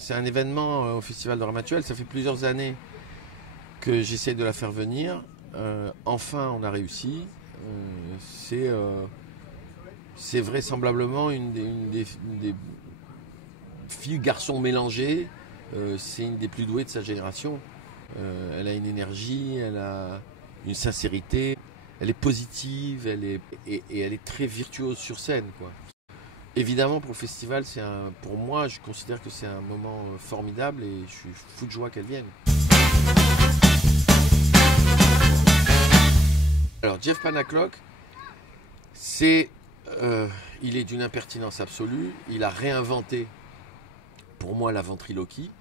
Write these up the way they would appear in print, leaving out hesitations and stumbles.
c'est un événement au Festival de Ramatuelle. Ça fait plusieurs années que j'essaie de la faire venir. Enfin, on a réussi. C'est vraisemblablement une des filles, garçons mélangés. C'est une des plus douées de sa génération. Elle a une énergie, elle a une sincérité, elle est positive, et elle est très virtuose sur scène, quoi. Évidemment, pour le festival, pour moi, je considère que c'est un moment formidable et je suis fou de joie qu'elle vienne. Alors, Jeff Panaclock, il est d'une impertinence absolue. Il a réinventé, pour moi, la ventriloquie.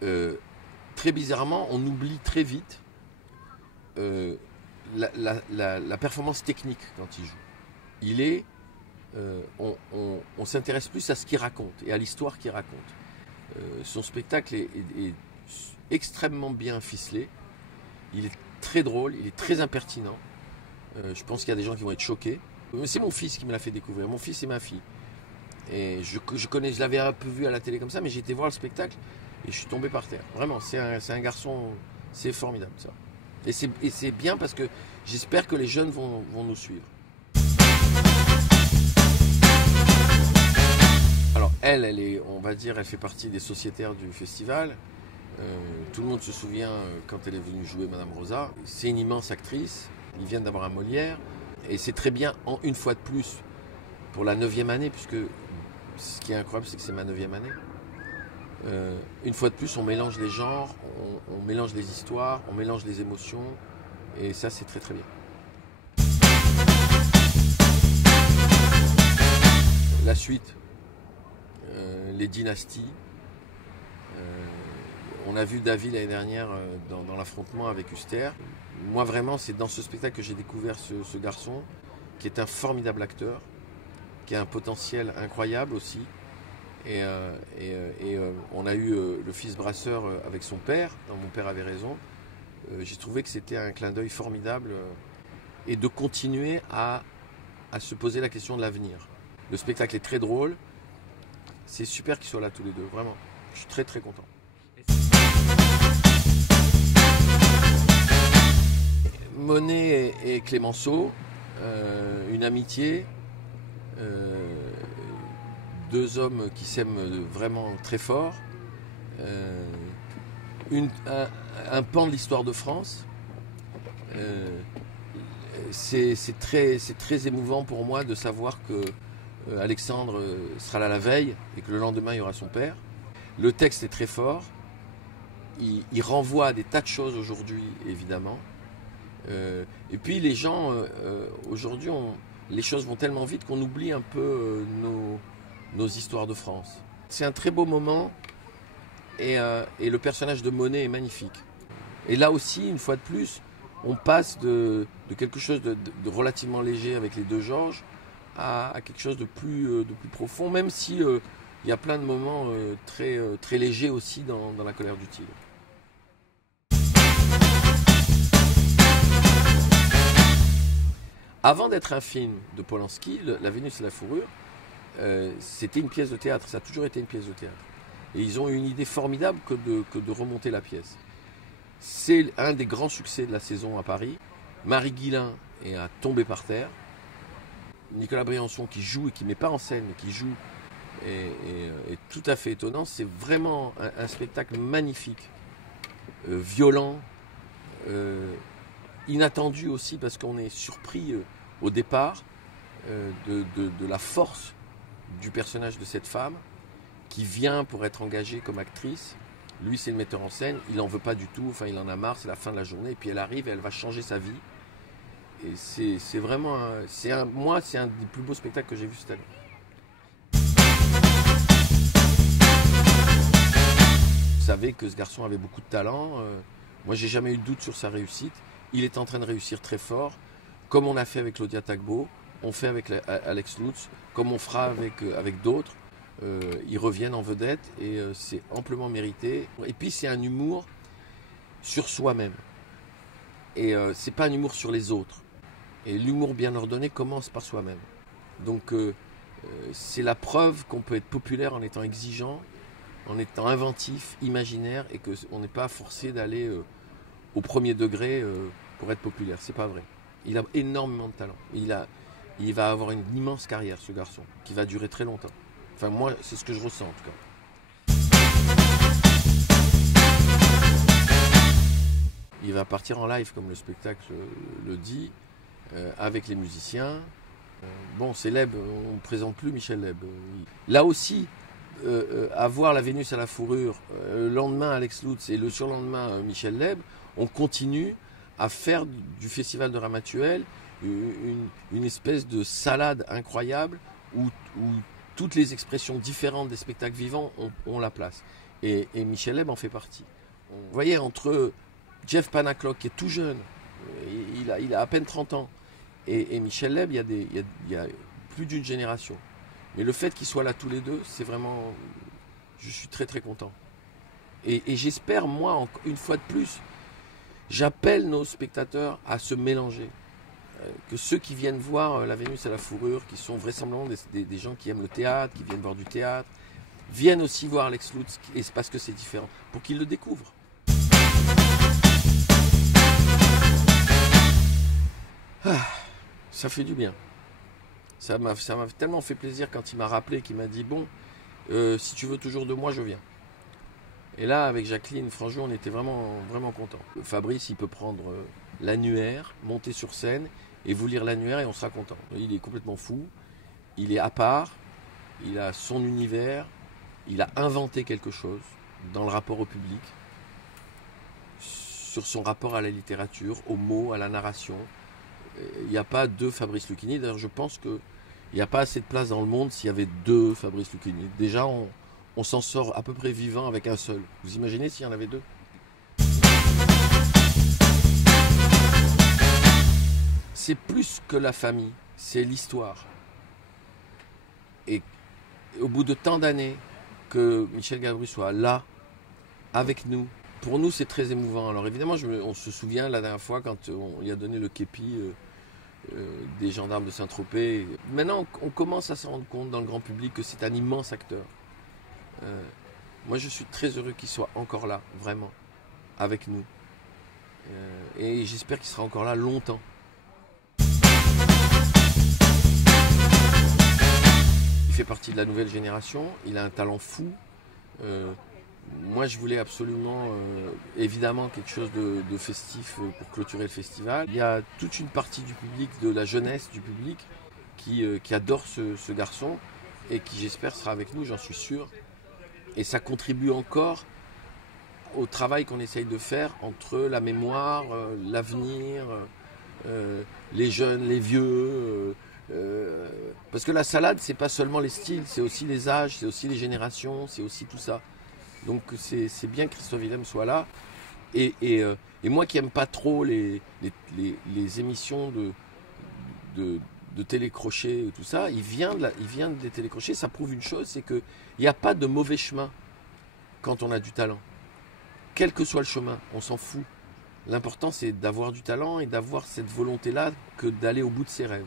Très bizarrement, on oublie très vite la performance technique quand il joue. On s'intéresse plus à ce qu'il raconte et à l'histoire qu'il raconte. Son spectacle est extrêmement bien ficelé. Il est très drôle, il est très impertinent. Je pense qu'il y a des gens qui vont être choqués. Mais c'est mon fils qui me l'a fait découvrir, mon fils et ma fille. Et je l'avais un peu vu à la télé comme ça, mais j'ai été voir le spectacle et je suis tombé par terre. Vraiment, c'est un garçon, c'est formidable ça. Et c'est bien parce que j'espère que les jeunes vont nous suivre. Alors on va dire, elle fait partie des sociétaires du festival. Tout le monde se souvient quand elle est venue jouer Madame Rosa. C'est une immense actrice. Ils viennent d'avoir un Molière. Et c'est très bien, une fois de plus, pour la 9e année, puisque ce qui est incroyable, c'est que c'est ma 9e année. Une fois de plus, on mélange les genres, on mélange les histoires, on mélange les émotions. Et ça, c'est très très bien. La suite, les dynasties. On a vu David l'année dernière dans l'affrontement avec Huster. Moi vraiment, c'est dans ce spectacle que j'ai découvert ce garçon, qui est un formidable acteur, qui a un potentiel incroyable aussi. Et on a eu le fils Brasseur avec son père, dans Mon père avait raison. J'ai trouvé que c'était un clin d'œil formidable et de continuer à se poser la question de l'avenir. Le spectacle est très drôle. C'est super qu'ils soient là tous les deux, vraiment. Je suis très très content. Monet et Clémenceau, une amitié, deux hommes qui s'aiment vraiment très fort, un pan de l'histoire de France. C'est très émouvant pour moi de savoir que Alexandre sera là la veille et que le lendemain il y aura son père. Le texte est très fort, il renvoie à des tas de choses aujourd'hui évidemment. Et puis les gens aujourd'hui, les choses vont tellement vite qu'on oublie un peu nos histoires de France. C'est un très beau moment et le personnage de Monet est magnifique. Et là aussi, une fois de plus, on passe de quelque chose de relativement léger avec les deux Georges à quelque chose de plus profond, même si il y a plein de moments très légers aussi dans La colère du tigre. Avant d'être un film de Polanski, La Vénus et la fourrure, c'était une pièce de théâtre, ça a toujours été une pièce de théâtre. Et ils ont eu une idée formidable que de remonter la pièce. C'est un des grands succès de la saison à Paris. Marie Guillain est à tomber par terre. Nicolas Briançon qui joue et qui ne met pas en scène, mais qui joue, est tout à fait étonnant. C'est vraiment un spectacle magnifique, violent, inattendu aussi parce qu'on est surpris au départ de la force du personnage de cette femme qui vient pour être engagée comme actrice. Lui, c'est le metteur en scène, il n'en veut pas du tout, enfin il en a marre, c'est la fin de la journée, et puis elle arrive et elle va changer sa vie. Et c'est vraiment, moi, c'est un des plus beaux spectacles que j'ai vu cette année. Vous savez que ce garçon avait beaucoup de talent. Moi, j'ai jamais eu de doute sur sa réussite. Il est en train de réussir très fort, comme on a fait avec Claudia Tagbo, on fait avec Alex Lutz, comme on fera avec d'autres. Ils reviennent en vedette et c'est amplement mérité. Et puis c'est un humour sur soi-même. Et c'est pas un humour sur les autres. Et l'humour bien ordonné commence par soi-même. Donc c'est la preuve qu'on peut être populaire en étant exigeant, en étant inventif, imaginaire, et qu'on n'est pas forcé d'aller au premier degré pour être populaire. C'est pas vrai. Il a énormément de talent. Il va avoir une immense carrière, ce garçon, qui va durer très longtemps. Enfin, moi, c'est ce que je ressens, en tout cas. Il va partir en live, comme le spectacle le dit, avec les musiciens. Bon, c'est Leb, on ne présente plus Michel Leb. Là aussi, avoir la Vénus à la fourrure, le lendemain Alex Lutz et le surlendemain Michel Leb, on continue à faire du festival de Ramatuelle une espèce de salade incroyable où toutes les expressions différentes des spectacles vivants ont la place. Et Michel Leb en fait partie. Vous voyez, entre Jeff Panaclock, qui est tout jeune, il a à peine 30 ans, et Michel Leb, il y a plus d'une génération. Mais le fait qu'ils soient là tous les deux, c'est vraiment... Je suis très très content. Et j'espère, moi, une fois de plus, j'appelle nos spectateurs à se mélanger. Que ceux qui viennent voir la Vénus à la fourrure, qui sont vraisemblablement des gens qui aiment le théâtre, qui viennent voir du théâtre, viennent aussi voir Alex Lutz, et c'est parce que c'est différent, pour qu'ils le découvrent. Ah, ça fait du bien. Ça m'a tellement fait plaisir quand il m'a rappelé, qu'il m'a dit « Bon, si tu veux toujours de moi, je viens ». Et là, avec Jacqueline Franjou, on était vraiment, vraiment contents. Fabrice, il peut prendre l'annuaire, monter sur scène et vous lire l'annuaire et on sera content. Il est complètement fou, il est à part, il a son univers, il a inventé quelque chose dans le rapport au public, sur son rapport à la littérature, aux mots, à la narration. Il n'y a pas deux Fabrice Lucchini. D'ailleurs, je pense qu'il n'y a pas assez de place dans le monde s'il y avait deux Fabrice Lucchini. Déjà, on s'en sort à peu près vivant avec un seul. Vous imaginez s'il y en avait deux? C'est plus que la famille, c'est l'histoire. Et au bout de tant d'années, que Michel Galabru soit là, avec nous, pour nous c'est très émouvant. Alors évidemment, on se souvient la dernière fois quand on lui a donné le képi des gendarmes de Saint-Tropez. Maintenant, on commence à se rendre compte dans le grand public que c'est un immense acteur. Moi, je suis très heureux qu'il soit encore là, vraiment, avec nous. Et j'espère qu'il sera encore là longtemps. Il fait partie de la nouvelle génération, il a un talent fou. Moi, je voulais absolument, évidemment, quelque chose de festif pour clôturer le festival. Il y a toute une partie du public, de la jeunesse du public, qui adore ce garçon et qui, j'espère, sera avec nous, j'en suis sûr. Et ça contribue encore au travail qu'on essaye de faire entre la mémoire, l'avenir, les jeunes, les vieux. Parce que la salade, c'est pas seulement les styles, c'est aussi les âges, c'est aussi les générations, c'est aussi tout ça. Donc c'est bien que Christophe Willem soit là. Et moi qui n'aime pas trop les émissions de télécrochet et tout ça, il vient des télécrochets. Ça prouve une chose, c'est qu'il n'y a pas de mauvais chemin quand on a du talent. Quel que soit le chemin, on s'en fout. L'important, c'est d'avoir du talent et d'avoir cette volonté-là que d'aller au bout de ses rêves.